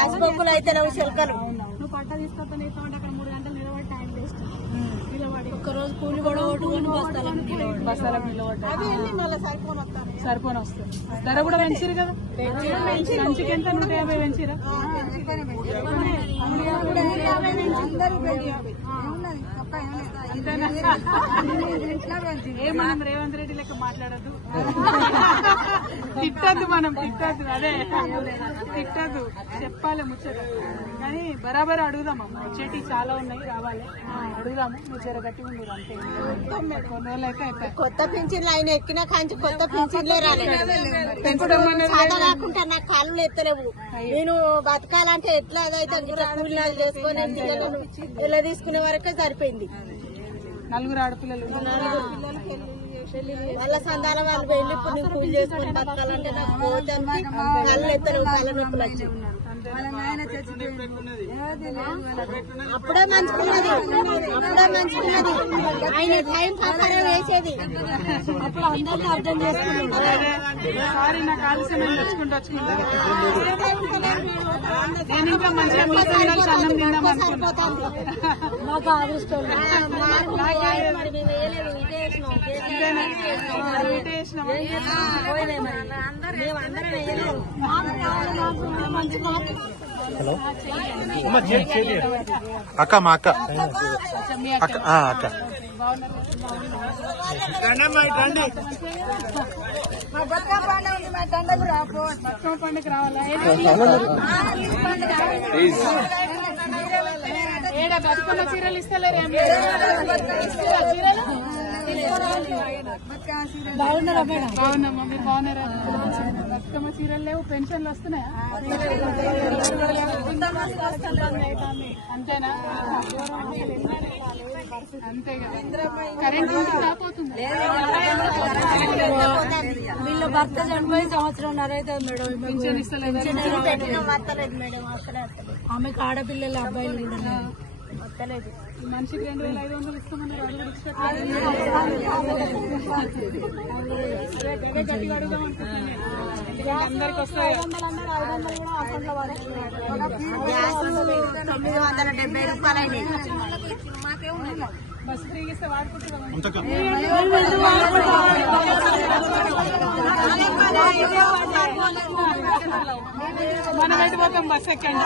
ఆసుపత్రులు అయితే చిలకలు నువ్వు పట్ట తీసుకొస్తా నీకుంటే అక్కడ 3 గంటలు నిలబడి టైం వేస్ట్ నిలబడి ఒక్కరోజు కూలి కూడా కొట్టుకొని బస్తాలకు నిలబడ్డా సరిపోని వస్తుంది ధర కూడా పెంచారు కదా సంచికి ఎంత 150 పెంచారా మనం రేవంత్ రెడ్డి లెక్క మాట్లాడద్దు తిట్టద్దు అదే తిట్టద్దు చెప్పాలి ముచ్చట కానీ బరాబర్ అడుగుదామమ్మా వచ్చేటి చాలా ఉన్నాయి రావాలి అడుగుదాము ముచ్చట గట్టి ఉండదు అంతే కొన్ని రోజులు అయితే కొత్త పింఛన్లు ఆయన ఎక్కిన కాంచి కొత్త పింఛన్లే రాలేదు కాకుండా నాకు కాళ్ళు ఎత్తలేవు నేను బతకాలంటే ఎట్లా అదైతే కూలీలు చేసుకొని ఇలా తీసుకునే వరకే సరిపోయింది 4 ఆడపిల్లలు వాళ్ళ సంతానం వాళ్ళు వెళ్ళి ఇప్పుడు నేను కూలి చేసుకుని బతకాలంటే నాకు పోతానికి కళ్ళు ఎత్తలేవు కాళ్ళ నొప్పులు వచ్చి అప్పుడే మంచుకున్నది ఆయన టైం పక్కనే వేసేది అప్పుడు అందరినీ అర్థం చేసుకున్నాను నాకు ఆలస్యమైన వచ్చుకుంటా నేను ఇంకా మంచిగా అన్నం తిందాం అనుకుంటున్నాను మాకు ఆదిష్టం హలో అక్క మా అక్క అక్క పండుగ రావాలా ఏడా బతుకున్న చీరలు ఇస్తలేరు చీరలు బాగున్నారా మేడం బాగున్నామ్మా మీరు బాగున్నారా బతుకమ్మ చీరలు లేవు పెన్షన్లు వస్తున్నాయా అంతేనా అంతే కదా కరెంట్ రాపోతుంది వీళ్ళ భర్త చనిపోయి 1.5 సంవత్సరం అయితే మేడం పింఛన్ ఇస్తలేదు ఆమెకు ఆడపిల్లలు అబ్బాయిలు కూడా వస్తలేదు మనిషికి 2,500 ఇస్తామన్నారు గట్టిగా అడుగుదాం అనుకుంటున్నాను అందరికి వస్తాయి 970 రూపాయలు బస్సు ఫ్రీగా ఇస్తే వాడుకుంటున్నాం మనం వెళ్ళిపోతాం బస్సు ఎక్కండి